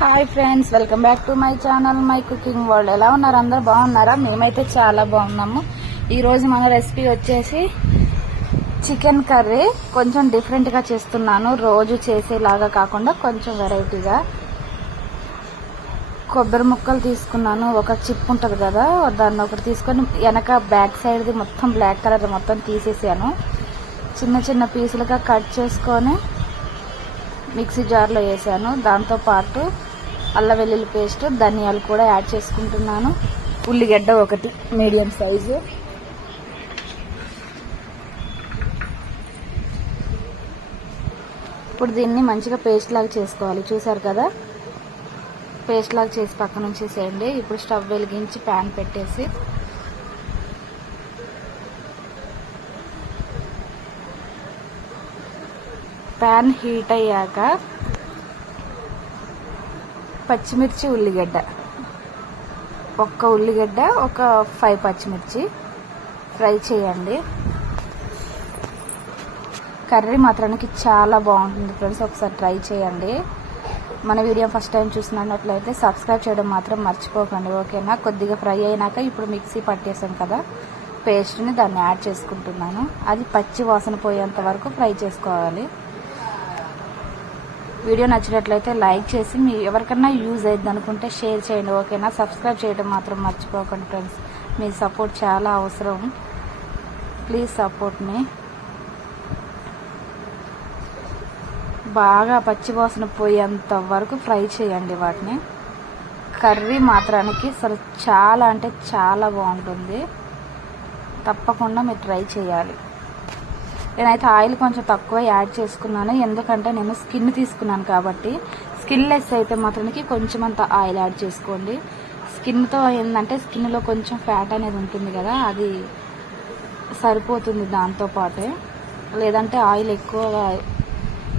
Hi friends, welcome back to my channel my cooking world. ఎలా ఉన్నారు? అందరు బాగున్నారా? మేమైతే చాలా బాగున్నాము. ఈరోజు మన రెసిపీ వచ్చేసి చికెన్ కర్రీ. కొంచెం డిఫరెంట్గా చేస్తున్నాను, రోజు చేసేలాగా కాకుండా కొంచెం వెరైటీగా. కొబ్బరి ముక్కలు తీసుకున్నాను, ఒక చిప్ ఉంటుంది కదా, దాన్ని ఒకటి తీసుకొని వెనక బ్యాక్ సైడ్ది మొత్తం బ్లాక్ కలర్ మొత్తం తీసేసాను. చిన్న చిన్న పీసులుగా కట్ చేసుకొని మిక్సీ జార్లో వేసాను. దాంతోపాటు అల్లం వెల్లుల్లి పేస్ట్, ధనియాలు కూడా యాడ్ చేసుకుంటున్నాను. ఉల్లిగడ్డ ఒకటి మీడియం సైజు, ఇప్పుడు దీన్ని మంచిగా పేస్ట్ లాగా చేసుకోవాలి. చూసారు కదా, పేస్ట్ లాగా చేసి పక్కన ఉంచేసేయండి. ఇప్పుడు స్టవ్ వెలిగించి ప్యాన్ పెట్టేసి ప్యాన్ హీట్ అయ్యాక పచ్చిమిర్చి, ఉల్లిగడ్డ, ఒక్క ఉల్లిగడ్డ, ఒక 5 పచ్చిమిర్చి ఫ్రై చేయండి. కర్రీ మాత్రానికి చాలా బాగుంటుంది ఫ్రెండ్స్, ఒకసారి ట్రై చేయండి. మన వీడియో ఫస్ట్ టైం చూసినట్లయితే సబ్స్క్రైబ్ చేయడం మాత్రం మర్చిపోకండి, ఓకేనా? కొద్దిగా ఫ్రై అయినాక ఇప్పుడు మిక్సీ పట్టేసాం కదా పేస్ట్ని, దాన్ని యాడ్ చేసుకుంటున్నాను. అది పచ్చి వాసన పోయేంత వరకు ఫ్రై చేసుకోవాలి. వీడియో నచ్చినట్లయితే లైక్ చేసి మీ ఎవరికన్నా యూజ్ అయ్యింది అనుకుంటే షేర్ చేయండి, ఓకేనా? సబ్స్క్రైబ్ చేయడం మాత్రం మర్చిపోకండి ఫ్రెండ్స్, మీ సపోర్ట్ చాలా అవసరం. ప్లీజ్ సపోర్ట్ మీ. బాగా పచ్చి వాసన పోయేంత వరకు ఫ్రై చేయండి వాటిని. కర్రీ మాత్రానికి అసలు చాలా అంటే చాలా బాగుంటుంది, తప్పకుండా మీరు ట్రై చేయాలి. నేనైతే ఆయిల్ కొంచెం తక్కువ యాడ్ చేసుకున్నాను, ఎందుకంటే నేను స్కిన్ తీసుకున్నాను కాబట్టి. స్కిన్ లెస్ అయితే మాత్రానికి కొంచెం అంత ఆయిల్ యాడ్ చేసుకోండి. స్కిన్తో ఏంటంటే స్కిన్లో కొంచెం ఫ్యాట్ అనేది ఉంటుంది కదా, అది సరిపోతుంది దాంతోపాటే. లేదంటే ఆయిల్ ఎక్కువగా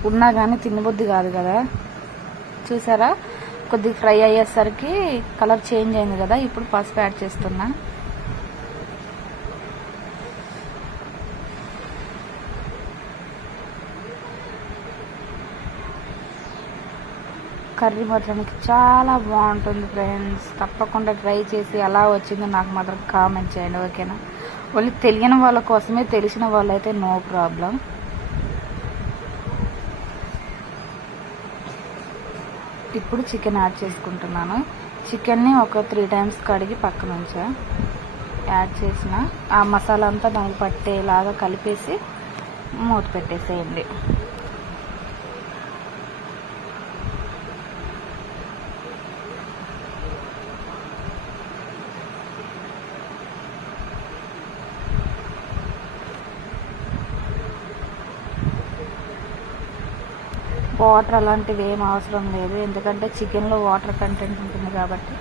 ఉన్నా కానీ తినబుద్ధి కాదు కదా. చూసారా, కొద్దిగా ఫ్రై అయ్యేసరికి కలర్ చేంజ్ అయింది కదా. ఇప్పుడు పసుపు యాడ్ చేస్తున్నా. కర్రీ మాత్రానికి చాలా బాగుంటుంది ఫ్రెండ్స్, తప్పకుండా ట్రై చేసి ఎలా వచ్చిందో నాకు మాత్రం కామెంట్ చేయండి, ఓకేనా? ఓన్లీ తెలియని వాళ్ళ కోసమే, తెలిసిన వాళ్ళైతే నో ప్రాబ్లం. ఇప్పుడు చికెన్ యాడ్ చేసుకుంటున్నాను. చికెన్ని ఒక 3 టైమ్స్ కడిగి పక్కన ఉంచా. యాడ్ చేసిన ఆ మసాలా అంతా దానికి పట్టేలాగా కలిపేసి మూత పెట్టేసేయండి. వాటర్ అలాంటివి ఏం అవసరం లేదు, ఎందుకంటే చికెన్లో వాటర్ కంటెంట్ ఉంటుంది కాబట్టి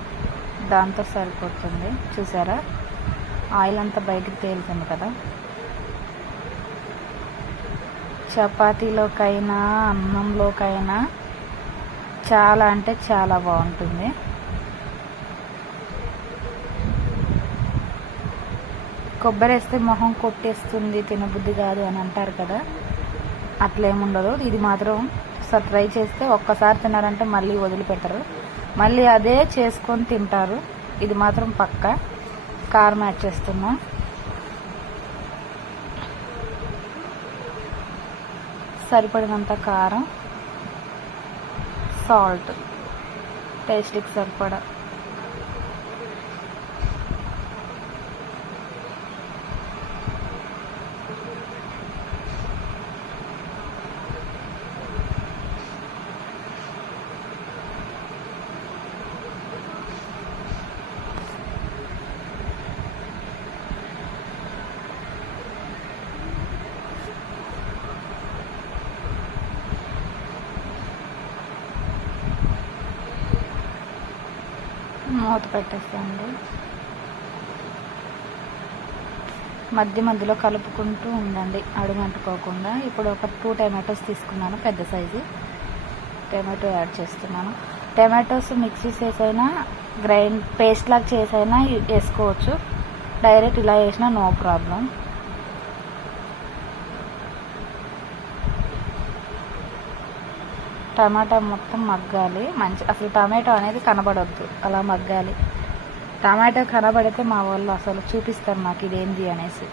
దాంతో సరిపోతుంది. చూసారా, ఆయిల్ అంతా బయటికి తేలుతుంది కదా. చపాతీలోకైనా అన్నంలోకైనా చాలా అంటే చాలా బాగుంటుంది. కొబ్బరి వేస్తే మొహం కొట్టేస్తుంది, తినబుద్ధి కాదు అని అంటారు కదా, అట్లేముండదు. ఇది మాత్రం ఒకసారి ట్రై చేస్తే ఒక్కసారి తిన్నారంటే మళ్ళీ వదిలిపెట్టరు, మళ్ళీ అదే చేసుకొని తింటారు. ఇది మాత్రం పక్కా. కారం యాడ్ చేస్తున్నా. సరిపడినంత కారం, సాల్ట్ టేస్ట్కి సరిపడా. మూత పెట్టేస్తాండి. మధ్య మధ్యలో కలుపుకుంటూ ఉండండి, అడుగంటుకోకుండా. ఇప్పుడు ఒక 2 టమాటోస్ తీసుకున్నాను, పెద్ద సైజు టమాటో యాడ్ చేస్తున్నాను. టమాటోస్ మిక్సీ చేసైనా గ్రైండ్ పేస్ట్ లాగా చేసైనా వేసుకోవచ్చు, డైరెక్ట్ ఇలా వేసినా నో ప్రాబ్లం. టమాటా మొత్తం మగ్గాలి మంచి, అసలు టమాటో అనేది కనబడొద్దు, అలా మగ్గాలి. టమాటో కనబడితే మా వాళ్ళు అసలు చూపిస్తారు నాకు ఇదేంది అనేసి.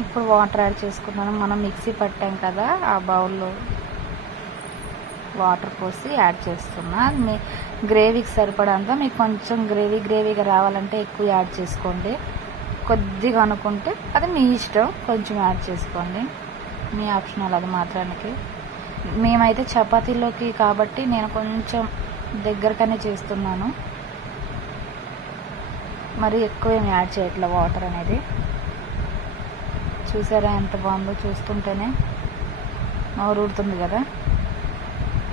ఇప్పుడు వాటర్ యాడ్ చేసుకున్నాను. మనం మిక్సీ పట్టాం కదా, ఆ బౌల్లో వాటర్ పోసి యాడ్ చేస్తున్నా. మీ గ్రేవీకి సరిపడంతా, మీకు కొంచెం గ్రేవీగా రావాలంటే ఎక్కువ యాడ్ చేసుకోండి, కొద్దిగా అనుకుంటే అది మీ ఇష్టం, కొంచెం యాడ్ చేసుకోండి, మీ ఆప్షనల్ అది మాత్రానికి. మేమైతే చపాతీలోకి కాబట్టి నేను కొంచెం దగ్గరగానే చేస్తున్నాను, మరి ఎక్కువ ఏమి యాడ్ చేయట్లే వాటర్ అనేది. చూసారా ఎంత బాగుందో, చూస్తుంటేనే నోరు ఊరుతుంది కదా.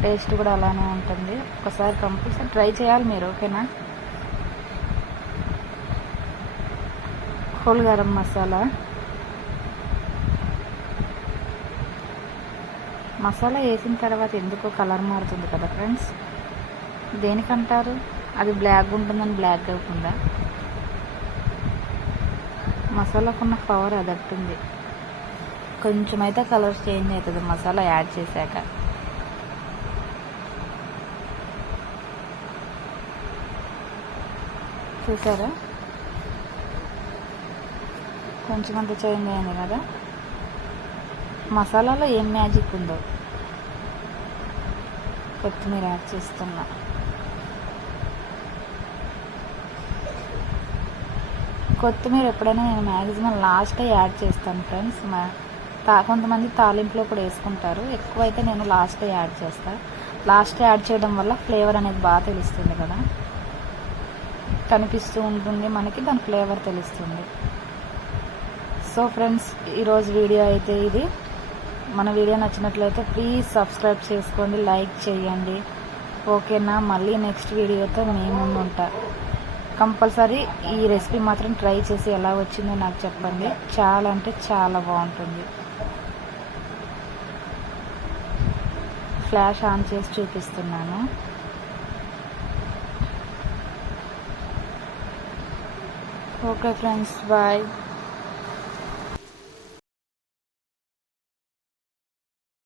టేస్ట్ కూడా అలానే ఉంటుంది. ఒకసారి కంపల్సరీ ట్రై చేయాలి మీరు, ఓకేనా. హోల్ గరం మసాలా వేసిన తర్వాత ఎందుకో కలర్ మారుతుంది కదా ఫ్రెండ్స్, దేనికంటారు? అది బ్లాక్ ఉంటుందని బ్లాక్ కాకుండా మసాలాకున్న పవర్ అదట్టుంది. కొంచెం అయితే కలర్ చేంజ్ అవుతుంది మసాలా యాడ్ చేశాక. చూసారా కొంచెం అంత చేంజ్ అయింది కదా. మసాలాలో ఏం మ్యాజిక్ ఉందో. కొత్తిమీర యాడ్ చేస్తున్నా. కొత్తిమీర ఎప్పుడైనా నేను మ్యాక్సిమం లాస్టే యాడ్ చేస్తాను ఫ్రెండ్స్. కొంతమంది తాలింపులో కూడా వేసుకుంటారు, ఎక్కువైతే నేను లాస్టే యాడ్ చేస్తాను. లాస్ట్ యాడ్ చేయడం వల్ల ఫ్లేవర్ అనేది బాగా తెలుస్తుంది కదా, కనిపిస్తూ ఉంటుంది మనకి, దాని ఫ్లేవర్ తెలుస్తుంది. సో ఫ్రెండ్స్, ఈరోజు వీడియో అయితే ఇది. మన వీడియో నచ్చినట్లయితే ప్లీజ్ సబ్స్క్రైబ్ చేసుకోండి, లైక్ చేయండి, ఓకేనా. మళ్ళీ నెక్స్ట్ వీడియోతో మీ ముందు ఉంటా. కంపల్సరీ ఈ రెసిపీ మాత్రం ట్రై చేసి ఎలా వచ్చిందో నాకు చెప్పండి. చాలా అంటే చాలా బాగుంటుంది. ఫ్లాష్ ఆన్ చేసి చూపిస్తున్నాను. Okay friends, bye.